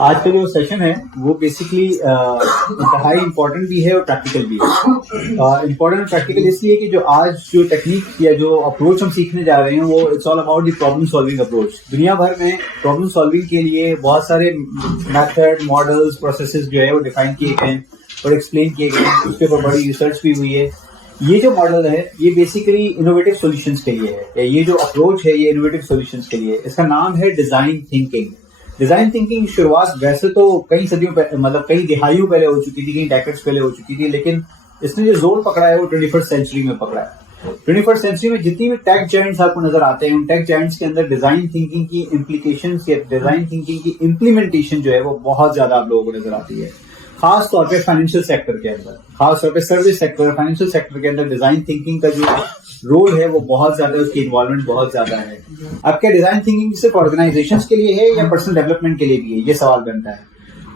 आज का जो सेशन है वो बेसिकली इंतहाई इम्पोर्टेंट भी है और प्रैक्टिकल भी है। इम्पोर्टेंट प्रैक्टिकल इसलिए कि जो आज जो टेक्निक या जो अप्रोच हम सीखने जा रहे हैं वो it's all about the problem solving approach. दुनिया भर में प्रॉब्लम सॉल्विंग के लिए बहुत सारे मेथड, मॉडल्स, प्रोसेसेस जो है वो डिफाइन किए गए हैं और एक्सप्लेन किए गए हैं। उसके ऊपर बड़ी रिसर्च भी हुई है। ये जो मॉडल है ये बेसिकली इनोवेटिव सॉल्यूशंस के लिए है। ये जो अप्रोच है ये इनोवेटिव सॉल्यूशंस के लिए। इसका नाम है डिजाइन थिंकिंग। डिजाइन थिंकिंग की शुरुआत वैसे तो कई सदियों मतलब कई दिहाइयों पहले हो चुकी थी, कई डेकेड्स पहले हो चुकी थी, लेकिन इसने जो जोर पकड़ा है वो 21st सेंचुरी में पकड़ा है। 21st सेंचुरी में जितनी भी टेक जायंट्स आपको नजर आते हैं उन टेक जायंट्स के अंदर डिजाइन थिंकिंग की इम्प्लीकेशंस या डिजाइन थिंकिंग की इम्प्लीमेंटेशन जो है वो बहुत ज्यादा आप लोगों को नजर आती है। खास तौर पे फाइनेंशियल सेक्टर के अंदर, खास तौर पे सर्विस सेक्टर, फाइनेंशियल सेक्टर के अंदर डिजाइन थिंकिंग का जो रोल है वो बहुत ज्यादा, उसकी इन्वॉल्वमेंट बहुत ज्यादा है। अब क्या डिजाइन थिंकिंग सिर्फ ऑर्गेनाइजेशंस के लिए है या पर्सनल डेवलपमेंट के लिए भी है, ये सवाल बनता है।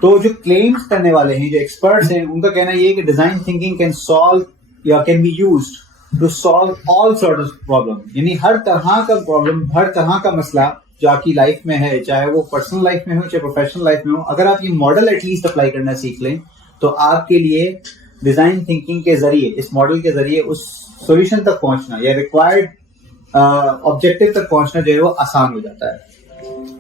तो जो क्लेम्स करने वाले हैं, जो एक्सपर्ट्स हैं, उनका कहना ये है कि डिजाइन थिंकिंग कैन सॉल्व या can be used to solve all sort of problem. यानी हर तरह का प्रॉब्लम, हर तरह का मसला जो आपकी लाइफ में है, चाहे वो पर्सनल लाइफ में हो चाहे प्रोफेशनल लाइफ में हो, अगर आप ये मॉडल एटलीस्ट अप्लाई करना सीख लें तो आपके लिए डिजाइन थिंकिंग के जरिए, इस मॉडल के जरिए उस सॉल्यूशन तक पहुंचना या रिक्वायर्ड ऑब्जेक्टिव तक पहुंचना जो है वो आसान हो जाता है।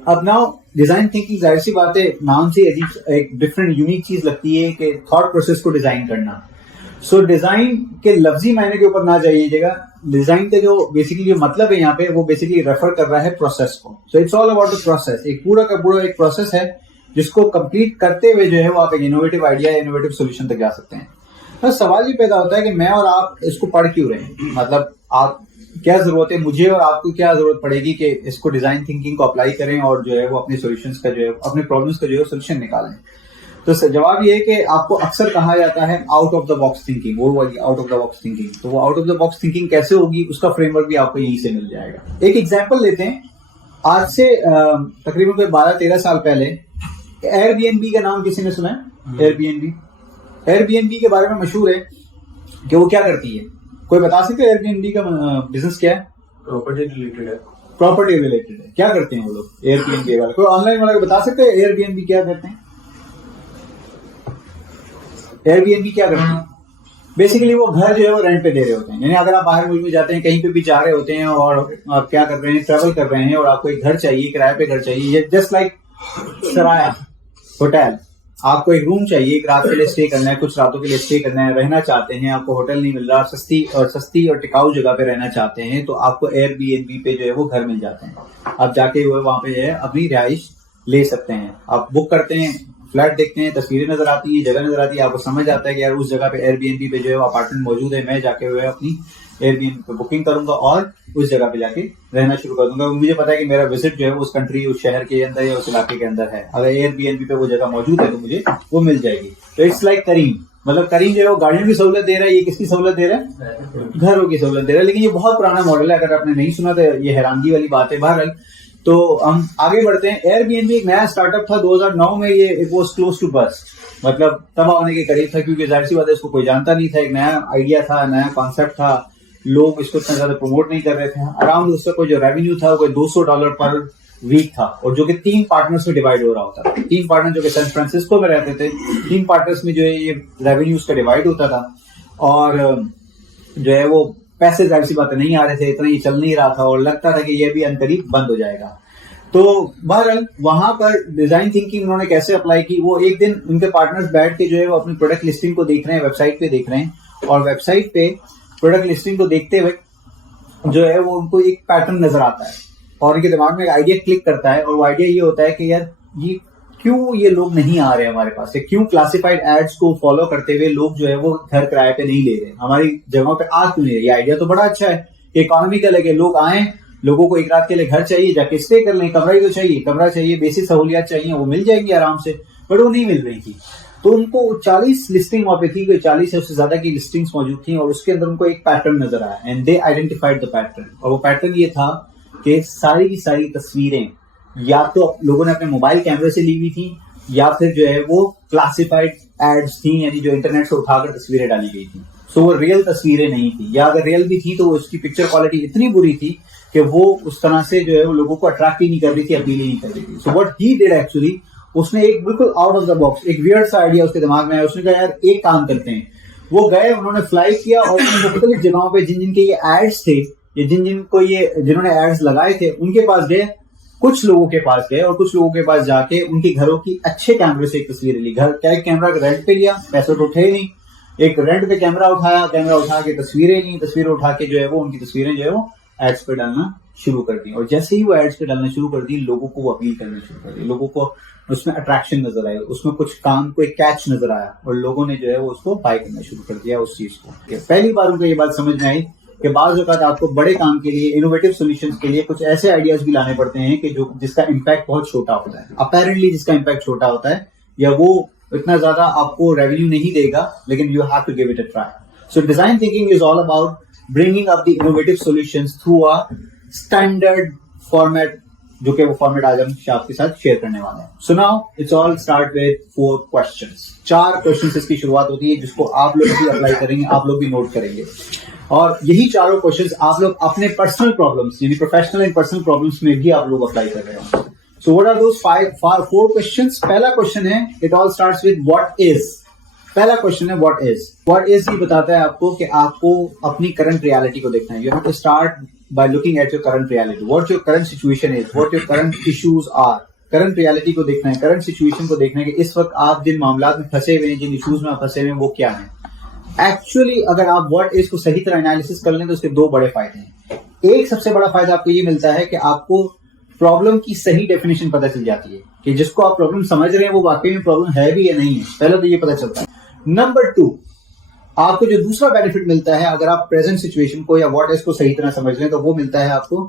अब नाउ डिजाइन थिंकिंग, जाहिर सी बात है, नाम से अजीब एक डिफरेंट यूनिक चीज लगती है कि थॉट प्रोसेस को डिजाइन करना। सो डिजाइन के लफ्जी मायने के ऊपर ना जाइएगा। डिजाइन का जो बेसिकली जो मतलब है यहाँ पे वो बेसिकली रेफर कर रहा है प्रोसेस को। So it's all about the process. एक पूरा का पूरा एक प्रोसेस है जिसको कंप्लीट करते हुए जो है वो आप एक इनोवेटिव आइडिया या इनोवेटिव सॉल्यूशन तक जा सकते हैं। तो सवाल ये पैदा होता है कि मैं और आप इसको पढ़ क्यों रहे हैं, मतलब आप क्या जरूरत है, मुझे और आपको क्या जरूरत पड़ेगी कि इसको डिजाइन थिंकिंग को अप्लाई करें और जो है वो अपने सॉल्यूशंस का जो है, अपने प्रॉब्लम्स का जो है सोल्यूशन निकालें। तो जवाब ये है कि आपको अक्सर कहा जाता है out of the box thinking, वो वाली out of the box thinking. तो वो out of the box thinking कैसे होगी उसका फ्रेमवर्क भी आपको यहीं से मिल जाएगा। एक एग्जाम्पल लेते हैं। आज से तकरीबन कोई 12-13 साल पहले एयरबीएनबी का नाम किसी ने सुना है? एयरबीएनबी के बारे में मशहूर है कि वो क्या करती है। कोई बता सकते हैं एयरबीएनबी का बिजनेस क्या है? प्रॉपर्टी रिलेटेड है। प्रॉपर्टी रिलेटेड है। क्या करते हैं वो लोग एयरबीएनबी वाले? कोई ऑनलाइन वाला बता सकते हैं एयरबीएनबी क्या करते हैं? एयरबीएनबी क्या करते हैं? बेसिकली वो घर जो है वो रेंट पे दे रहे होते हैं। यानी अगर आप बाहर मुल्क में जाते हैं, कहीं पे भी जा रहे होते हैं और आप क्या कर रहे हैं, ट्रैवल कर रहे हैं और आपको एक घर चाहिए, किराए पे घर चाहिए, जस्ट लाइक सराया होटल, आपको एक रूम चाहिए, एक रात के लिए स्टे करना है, कुछ रातों के लिए स्टे करना है, रहना चाहते हैं, आपको होटल नहीं मिल रहा, सस्ती और टिकाऊ जगह पे रहना चाहते हैं, तो आपको एयरबीएनबी पे जो है वो घर मिल जाते हैं। आप जाके वो वहां पे जो है अपनी रिहाइश ले सकते हैं। आप बुक करते हैं, फ्लैट देखते हैं, तस्वीरें नजर आती है, जगह नजर आती है, आपको समझ आता है कि यार उस जगह पे एयरबीएनबी पे जो है वो अपार्टमेंट मौजूद है, मैं जाके हुए अपनी एयरबीएनबी पे बुकिंग करूंगा और उस जगह पे जाके रहना शुरू कर दूंगा। मुझे पता है कि मेरा विजिट जो है उस कंट्री, उस शहर के अंदर या उस इलाके के अंदर है। अगर एयरबीएनबी पे वो जगह मौजूद है तो मुझे वो मिल जाएगी। तो इट्स लाइक करीम, मतलब करीम जो है वो गाड़ियों की सहूलत दे रहा है। ये किसकी सहूलत दे रहा है? घरों की सहूलत दे रहा है। लेकिन ये बहुत पुराना मॉडल है, अगर आपने नहीं सुना तो ये हैरानगी वाली बात है। बहरहाल तो हम आगे बढ़ते हैं। एयरबीएनबी एक नया स्टार्टअप था 2009 में। ये it was close to bust, मतलब तबाह होने के करीब था, क्योंकि जाहिर सी बात है इसको कोई जानता नहीं था। एक नया आइडिया था, नया कॉन्सेप्ट था, लोग इसको इतना ज्यादा प्रमोट नहीं कर रहे थे। अराउंड उसका कोई जो रेवेन्यू था वो $200 पर वीक था, और जो कि 3 पार्टनर्स में डिवाइड हो रहा होता था। 3 पार्टनर जो कि सैन फ्रांसिस्को में रहते थे, 3 पार्टनर्स में जो है ये रेवेन्यू उसका डिवाइड होता था। और जो है वो पैसे जाहिर सी बातें नहीं आ रहे थे, इतना ये चल नहीं रहा था और लगता था कि ये भी अनकरीब बंद हो जाएगा। तो बहरहाल वहां पर डिजाइन थिंकिंग उन्होंने कैसे अप्लाई की, वो एक दिन उनके पार्टनर्स बैठ के जो है वो अपनी प्रोडक्ट लिस्टिंग को देख रहे हैं, वेबसाइट पे देख रहे हैं, और वेबसाइट पे प्रोडक्ट लिस्टिंग को देखते हुए जो है वो उनको एक पैटर्न नजर आता है और उनके दिमाग में एक आइडिया क्लिक करता है। और वो आइडिया ये होता है कि यार ये क्यों ये लोग नहीं आ रहे हमारे पास से, क्यों क्लासिफाइड एड्स को फॉलो करते हुए लोग जो है वो घर किराए पे नहीं ले रहे, हमारी जगहों पे आ क्यों नहीं रहे। ये आइडिया तो बड़ा अच्छा है, इकोनॉमिकल है कि लोग आए, लोगों को एक रात के लिए घर चाहिए, जाके स्टे कर लें, कमरा ही तो चाहिए, कमरा चाहिए, बेसिक सहूलियात चाहिए, वो मिल जाएंगी आराम से, बट वो नहीं मिल रही थी। तो उनको 40 लिस्टिंग वहां पे थी, कोई 40 या उससे ज्यादा की लिस्टिंग्स मौजूद थी, और उसके अंदर उनको एक पैटर्न नजर आया and they identified the pattern. और वो पैटर्न ये था कि सारी की सारी तस्वीरें या तो लोगों ने अपने मोबाइल कैमरे से ली हुई थी, या फिर जो है वो क्लासिफाइड एड्स थी, यानी जो इंटरनेट से उठाकर तस्वीरें डाली गई थी। सो वो रियल तस्वीरें नहीं थी, या अगर रियल भी थी तो उसकी पिक्चर क्वालिटी इतनी बुरी थी कि वो उस तरह से जो है वो लोगों को अट्रैक्ट ही नहीं कर रही थी, अपील ही नहीं कर रही थी। So what he did actually, उसने एक बिल्कुल आउट ऑफ द बॉक्स एक वियर्ड सा आइडिया उसके दिमाग में आया। उसने कहा यार एक काम करते हैं। वो गए, उन्होंने फ्लाई किया और मुख्तलिफ जगहों पे जिन जिन के ये एड्स थे, ये जिन्होंने एड्स लगाए थे उनके पास गए, कुछ लोगों के पास गए और कुछ लोगों के पास जाके उनके घरों की अच्छे कैमरे से एक तस्वीर ली। घर क्या कैमरा रेंट पे लिया, पैसे तो उठे नहीं, एक रेंट पे कैमरा उठाया, कैमरा उठा के तस्वीरें ली, तस्वीरें उठा के जो है वो उनकी तस्वीरें जो है वो एड्स पे डालना शुरू कर दी। और जैसे ही वो एड्स पे डालना शुरू कर दी, लोगों को वो अपील करना शुरू कर दी, लोगों को उसमें अट्रैक्शन नजर आई, उसमें कुछ काम कोई कैच नजर आया और लोगों ने जो है वो उसको बाय करना शुरू कर दिया उस चीज को। पहली बार उनको ये बात समझ में आई कि बाज़ औक़ात आपको बड़े काम के लिए, इनोवेटिव सॉल्यूशंस के लिए कुछ ऐसे आइडियाज भी लाने पड़ते हैं कि जिसका इम्पैक्ट बहुत छोटा होता है, अपेरेंटली जिसका इम्पैक्ट छोटा होता है या वो इतना ज्यादा आपको रेवेन्यू नहीं देगा, लेकिन you have to give it a try. So design thinking is all about bringing up the innovative solutions through a standard format, जो कि वो फॉर्मेट आज हम आपके साथ शेयर करने वाले हैं। So now it's all start with 4 questions. 4 questions इसकी शुरुआत होती है जिसको आप लोग भी अप्लाई करेंगे, आप लोग भी नोट करेंगे और यही चारों क्वेश्चंस आप लोग अपने पर्सनल प्रॉब्लम्स यानी प्रोफेशनल एंड पर्सनल प्रॉब्लम्स में भी आप लोग अप्लाई कर रहे हो। So what are those 4 questions? पहला क्वेश्चन है, it all starts with what is. पहला क्वेश्चन है व्हाट इज। व्हाट इज ये बताता है आपको कि आपको अपनी करंट रियलिटी को देखना है। You have to start by looking at your current reality, what your current situation is, what your current issues are. Current reality को देखना है, करंट सिचुएशन को देखना है कि इस वक्त आप जिन मामला में फंसे हुए हैं, जिन इश्यूज में आप फंसे हुए हैं, वो क्या है। एक्चुअली अगर आप व्हाट इज को सही तरह एनालिसिस कर लें तो उसके 2 बड़े फायदे हैं। एक सबसे बड़ा फायदा आपको ये मिलता है कि आपको प्रॉब्लम की सही डेफिनेशन पता चल जाती है कि जिसको आप प्रॉब्लम समझ रहे हैं वो वाकई में प्रॉब्लम है भी या नहीं है। पहले तो ये पता चलता है। नंबर 2, आपको जो दूसरा बेनिफिट मिलता है अगर आप प्रेजेंट सिचुएशन को या व्हाट इज को सही तरह समझ लें, तो वो मिलता है आपको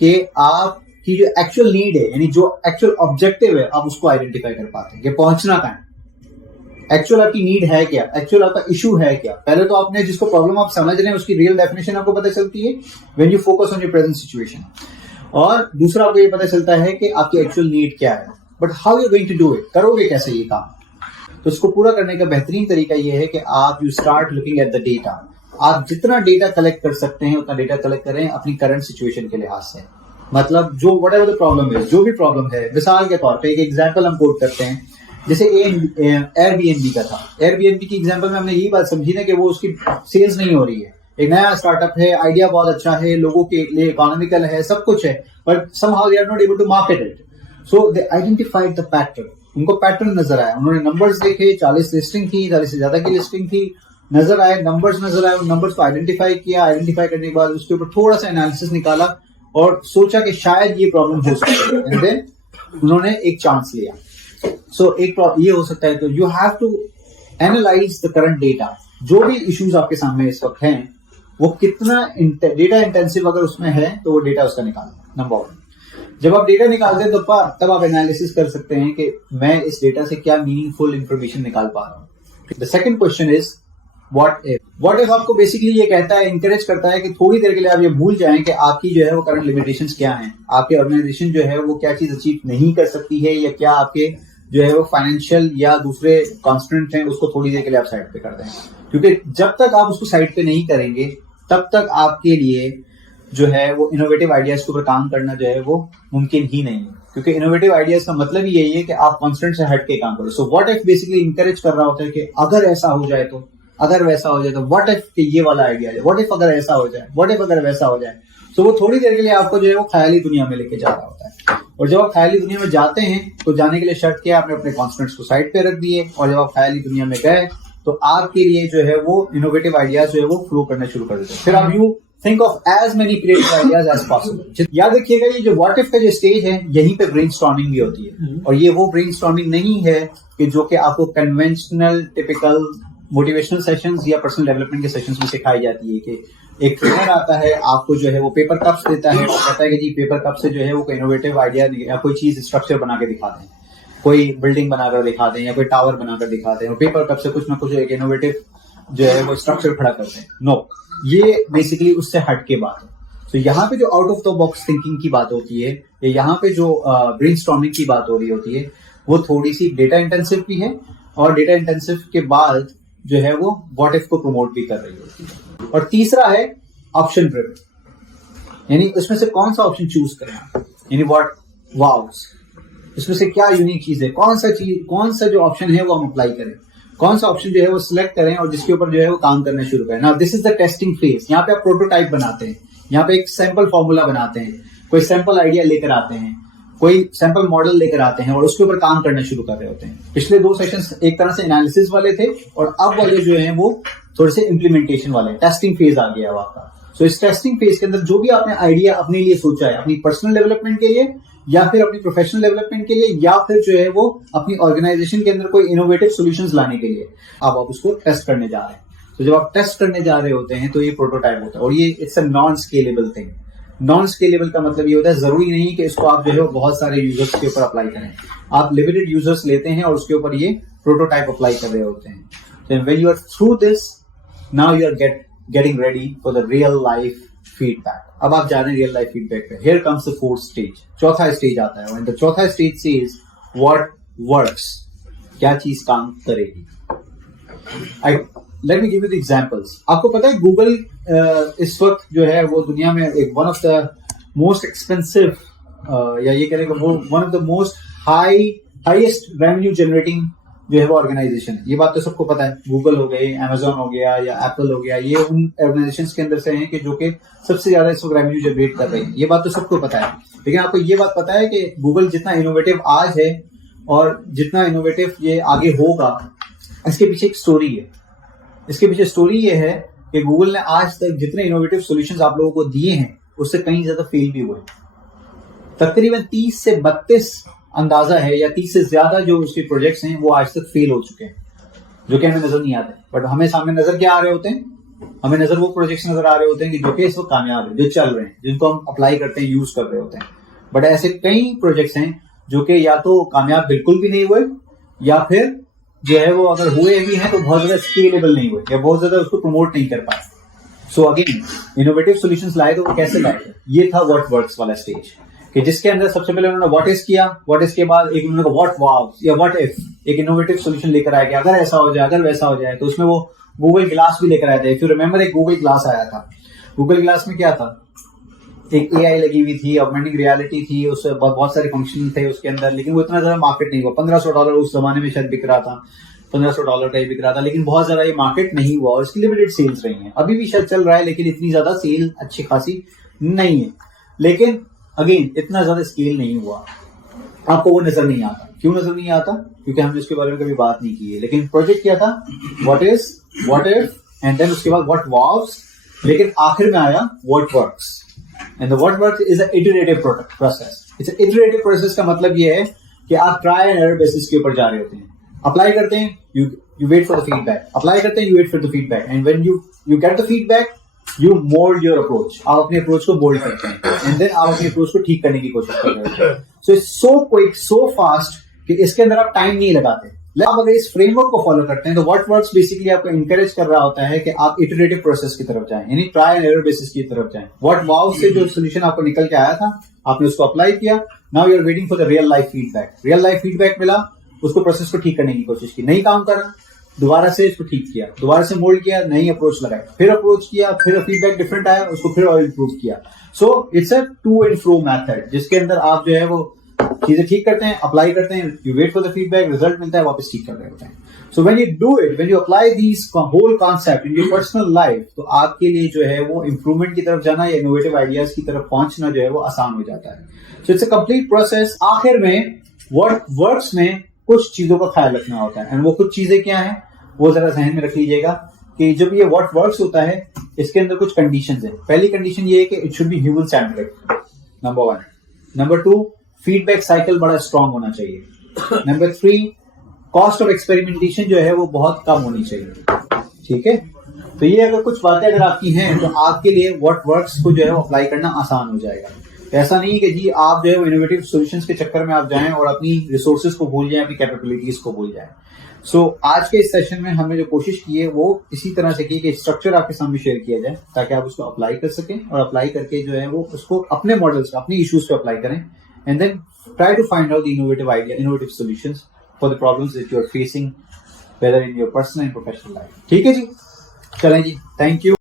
कि आपकी जो एक्चुअल नीड है यानी जो एक्चुअल ऑब्जेक्टिव है आप उसको आइडेंटिफाई कर पाते हैं कि पहुंचना कहां है, एक्चुअल आपकी नीड है क्या, एक्चुअल आपका इशू है क्या। पहले तो आपने जिसको प्रॉब्लम आप समझ रहे हैं उसकी रियल डेफिनेशन आपको पता चलती है when you focus on your present situation, और दूसरा आपको ये पता चलता है कि आपकी एक्चुअल नीड क्या है। But how you going to do it, करोगे कैसे ये काम? तो इसको पूरा करने का बेहतरीन तरीका यह है कि आप you start looking at the data. आप जितना डेटा कलेक्ट कर सकते हैं उतना डेटा कलेक्ट करें अपनी करंट सिचुएशन के लिहाज से। मतलब जो व्हाटएवर द प्रॉब्लम है, जो भी प्रॉब्लम है, मिसाल के तौर पे एक एग्जांपल हम कोट करते हैं, जैसे एयरबीएनबी का था। एयरबीएनबी की एग्जांपल में हमने यही बात समझी ना कि वो उसकी सेल्स नहीं हो रही है, एक नया स्टार्टअप है, आइडिया बहुत अच्छा है, लोगों के लिए इकोनॉमिकल है, सब कुछ है, but somehow they are not able to market it. So they identified the pattern, उनको पैटर्न नजर आया, उन्होंने नंबर्स देखे, 40 लिस्टिंग थी, 40 से ज्यादा की लिस्टिंग थी, नजर आए, नंबर्स नजर आए, उन नंबर्स को आइडेंटिफाई किया, आइडेंटिफाई करने के बाद उसके ऊपर थोड़ा सा एनालिसिस निकाला और सोचा कि शायद ये प्रॉब्लम हो सकती है, एंड देन उन्होंने एक चांस लिया। सो एक ये हो सकता है, तो you have to analyze the current data. जो भी इश्यूज आपके सामने इस वक्त हैं वो कितना डेटा इंटेंसिव अगर उसमें है तो वो डेटा उसका निकालना। नंबर 1, जब आप डेटा निकालते हैं तो तब आप एनालिसिस कर सकते हैं कि मैं इस डेटा से क्या मीनिंगफुल इंफॉर्मेशन निकाल पा रहा हूँ। The second question is what if. What if आपको बेसिकली ये कहता है, इंकरेज करता है कि थोड़ी देर के लिए आप ये भूल जाएं कि आपकी जो है वो करंट लिमिटेशंस क्या हैं, आपकी ऑर्गेनाइजेशन जो है वो क्या चीज अचीव नहीं कर सकती है, या क्या आपके जो है वो फाइनेंशियल या दूसरे कॉन्स्टेंट हैं, उसको थोड़ी देर के लिए आप साइड पे कर दें। क्योंकि जब तक आप उसको साइड पे नहीं करेंगे तब तक आपके लिए जो है वो इनोवेटिव आइडियाज के ऊपर काम करना जो है वो मुमकिन ही नहीं है। क्योंकि इनोवेटिव आइडियाज का मतलब ही यही है कि आप कॉन्स्टेंट से हट के काम करो। So what if basically encourage कर रहा होता है कि अगर ऐसा हो जाए तो, अगर वैसा हो जाए तो, व्हाट इफ कि ये वाला आइडिया है, व्हाट इफ अगर ऐसा हो जाए, व्हाट इफ अगर वैसा हो जाए। सो वो थोड़ी देर के लिए आपको जो है वो ख्याली दुनिया में लेके जा रहा होता है, और जब आप ख्याली दुनिया में जाते हैं तो जाने के लिए शर्त क्या, आपने अपने कॉन्स्टेंट्स को साइड पे रख दिए, और जब आप ख्याली दुनिया में गए तो आपके लिए जो है वो इनोवेटिव आइडियाज जो है वो फ्लो करना शुरू कर देते हैं। फिर आप you think of as many creative ideas as possible. याद रखिएगा ये जो व्हाट इफ का जो स्टेज है यहीं पे ब्रेनस्टॉर्मिंग भी होती है, और ये वो ब्रेनस्टॉर्मिंग नहीं है कि जो कि आपको कन्वेंशनल टिपिकल मोटिवेशनल सेशंस या पर्सनल डेवलपमेंट के सेशंस में सिखाई जाती है कि एक ट्रेनर आता है, आपको जो है वो पेपर कप्स देता है, और कहता है कि जी पेपर कप से जो है वो इनोवेटिव आइडिया या कोई चीज स्ट्रक्चर बना के दिखा दें, कोई बिल्डिंग बनाकर दिखा दें या कोई टावर बनाकर दिखा दें, और पेपर कप से कुछ ना कुछ एक इनोवेटिव जो है वो स्ट्रक्चर खड़ा करते हैं। नो, ये बेसिकली उससे हट के बात है। तो यहाँ पे जो out of the box thinking की बात होती है, या यहाँ पे जो ब्रेनस्टॉर्मिंग की बात हो रही होती है, वो थोड़ी सी डेटा इंटेंसिव भी है, और डेटा इंटेंसिव के बाद जो है वो व्हाट इफ को प्रमोट भी कर रही होती है। और तीसरा है ऑप्शन ड्रिवन, यानी उसमें से कौन सा ऑप्शन चूज करें आप, यानी व्हाट वाउस। इसमें से क्या यूनिक चीज है, कौन सा जो ऑप्शन है वो हम अप्लाई करें, कौन सा ऑप्शन जो है वो सिलेक्ट करें और जिसके ऊपर जो है वो काम करना शुरू करें। Now this is the testing phase. यहाँ पे आप प्रोटोटाइप बनाते हैं, यहाँ पे एक सैंपल फॉर्मूला बनाते हैं, कोई सैंपल आइडिया लेकर आते हैं, कोई सैंपल मॉडल लेकर आते हैं और उसके ऊपर काम करना शुरू कर रहे होते हैं। पिछले 2 सेशंस एक तरह से एनालिसिस वाले थे और अब वाले जो हैं वो थोड़े से इम्प्लीमेंटेशन वाले, टेस्टिंग फेज आ गया है आपका। सो इस टेस्टिंग फेज के अंदर जो भी आपने आइडिया अपने लिए सोचा है, अपनी पर्सनल डेवलपमेंट के लिए या फिर अपनी प्रोफेशनल डेवलपमेंट के लिए या फिर जो है वो अपनी ऑर्गेनाइजेशन के अंदर कोई इनोवेटिव सॉल्यूशंस लाने के लिए, अब आप उसको टेस्ट करने जा रहे हैं। तो जब आप टेस्ट करने जा रहे होते हैं तो ये प्रोटोटाइप होता है और ये it's a non scalable thing. Non scalable का मतलब ये होता है जरूरी नहीं कि इसको आप जो है बहुत सारे यूजर्स के ऊपर अप्लाई करें। आप लिमिटेड यूजर्स लेते हैं और उसके ऊपर ये प्रोटोटाइप अप्लाई कर रहे होते हैं। Then when you are through this, now you are getting ready for the real life feedback. अब आप जा रहे हैं रियल लाइफ फीडबैक पे। Here comes the 4th stage, चौथा स्टेज आता है। द चौथा स्टेज सेज व्हाट वर्क्स, क्या चीज काम करेगी। Let me give you the examples. आपको पता है गूगल इस वक्त जो है वो दुनिया में एक one of the most expensive या ये कह रहे हैं one of the most highest revenue generating जो है वो ऑर्गेनाइजेशन है। ये बात तो सबको पता है। गूगल हो गई, अमेजोन हो गया या एप्पल हो गया, ये उन ऑर्गेनाइजेशंस के अंदर से हैं कि जो कि सबसे ज्यादा इस वक्त रेवेन्यू जनरेट कर रही है। ये बात तो सबको पता है। लेकिन आपको ये बात पता है कि गूगल जितना इनोवेटिव आज है और जितना इनोवेटिव ये आगे होगा, इसके पीछे एक स्टोरी है। इसके पीछे स्टोरी ये है कि गूगल ने आज तक जितने इनोवेटिव सॉल्यूशंस आप लोगों को दिए हैं उससे कहीं ज्यादा फेल भी हुए। तकरीबन 30 से 32 अंदाजा है या 30 से ज्यादा जो उसके प्रोजेक्ट्स हैं वो आज तक फेल हो चुके हैं, जो कि हमें नजर नहीं आते। बट हमें सामने नजर क्या आ रहे होते हैं? हमें नजर वो प्रोजेक्ट्स नजर आ रहे होते हैं कि जो कि इस वक्त कामयाब है, जो चल रहे हैं, जिनको हम अप्लाई करते हैं, यूज कर रहे होते हैं। बट ऐसे कई प्रोजेक्ट्स हैं जो कि या तो कामयाब बिल्कुल भी नहीं हुए या फिर जो है वो अगर हुए भी हैं तो बहुत ज्यादा स्केलेबल नहीं हुए या बहुत ज्यादा उसको प्रमोट नहीं कर पाए। सो अगेन इनोवेटिव सॉल्यूशंस लाए तो वो कैसे लाए? ये था व्हाट वर्क्स वाला स्टेज, कि जिसके अंदर सबसे पहले उन्होंने व्हाट इज किया, व्हाट इज के बाद एक उन्होंने व्हाट वाव या व्हाट इफ, एक इनोवेटिव सॉल्यूशन लेकर आया कि अगर ऐसा हो जाए, अगर वैसा हो जाए। तो उसमें वो गूगल ग्लास भी लेकर आया था। इफ यू रिमेंबर, एक गूगल ग्लास आया था। गूगल ग्लास में क्या था? एक एआई लगी हुई थी, ऑगमेंटिंग रियलिटी थी, उससे बहुत सारे फंक्शन थे उसके अंदर, लेकिन वो इतना ज्यादा मार्केट नहीं हुआ। $1500 उस जमाने में शायद बिक रहा था, $1500 का ही बिक रहा था, लेकिन बहुत ज्यादा ये मार्केट नहीं हुआ और इसकी लिमिटेड सेल्स रही हैं। अभी भी शायद चल रहा है लेकिन इतनी ज्यादा सेल अच्छी खासी नहीं है। लेकिन अगेन इतना ज्यादा स्केल नहीं हुआ, आपको वो नजर नहीं आता। क्यों नजर नहीं आता? क्योंकि हमने उसके बारे में कभी बात नहीं की है। लेकिन प्रोजेक्ट क्या था? What is, what if and then उसके बाद व्हाट वाव्स, लेकिन आखिर में आया what works. And the what works is a iterative process. It's a iterative process का मतलब ये है कि आप ट्राई एंड एरर बेसिस के ऊपर जा रहे होते हैं। अप्लाई करते हैं, you wait for the feedback, apply करते हैं, you wait for the feedback, and when you get the feedback, you mold your approach। आप अपने अप्रोच को मोल्ड करते हैं एंड देन आप अपने अप्रोच को ठीक करने की कोशिश कर रहे हैं। So it's so quick, so fast कि इसके अंदर आप टाइम नहीं लगाते। आप अगर इस फ्रेमवर्क को फॉलो करते हैं तो व्हाट वर्क्स बेसिकली आपको इंकरेज कर रहा होता है कि आप इटरेटिव प्रोसेस की तरफ जाएं, यानी ट्राई एंड एरर बेसिस की तरफ जाएं। व्हाट वाव से जो सोल्यूशन आपको निकल के आया था, आपने उसको अप्लाई किया, now you are waiting for the real life feedback. Real life feedback मिला, उसको प्रोसेस को ठीक करने की कोशिश की, नहीं काम कर रहा, दोबारा से इसको ठीक किया, दोबारा से मोल्ड किया, नई अप्रोच लगाई, फिर अप्रोच किया, फिर फीडबैक डिफरेंट आया, उसको फिर और इंप्रूव किया। So it's a to and fro method, जिसके अंदर आप जो है वो चीजें ठीक करते हैं, अप्लाई करते हैं, you wait for the feedback, result मिलता है, वापस ठीक कर रहे होते हैं। So when you do it, when you apply this whole concept in your personal life, तो आपके लिए जो है वो इंप्रूवमेंट की तरफ जाना या इनोवेटिव आइडियाज की तरफ पहुंचना जो है वो आसान हो जाता है। सो इट्स अ कंप्लीट प्रोसेस। आखिर में व्हाट वर्क्स में कुछ चीजों का ख्याल रखना होता है, एंड वो कुछ चीजें क्या हैं वो जरा जहन में रख लीजिएगा कि जब ये व्हाट वर्क्स होता है इसके अंदर कुछ कंडीशंस है। पहली कंडीशन ये है कि it should be human centric, number 1। Number 2, feedback cycle बड़ा स्ट्रांग होना चाहिए। नंबर 3, कॉस्ट ऑफ एक्सपेरिमेंटेशन जो है वो बहुत कम होनी चाहिए। ठीक है, तो ये अगर कुछ बातें अगर आपकी हैं तो आपके लिए व्हाट वर्क्स को जो है वो अप्लाई करना आसान हो जाएगा। ऐसा नहीं कि जी आप जो है वो इनोवेटिव सॉल्यूशंस के चक्कर में आप जाएं और अपनी रिसोर्सेज को भूल जाएं, अपनी कैपेबिलिटीज को भूल जाएं। सो आज के इस सेशन में हमने जो कोशिश की है वो इसी तरह से की कि स्ट्रक्चर आपके सामने शेयर किया जाए ताकि आप उसको अप्लाई कर सकें और अप्लाई करके जो है वो उसको अपने मॉडल्स, अपनी इश्यूज पे अप्लाई करें and then try to find out the innovative idea, innovative solutions for the problems that you are facing whether in your personal and professional life. ठीक है जी, चलें जी, थैंक यू।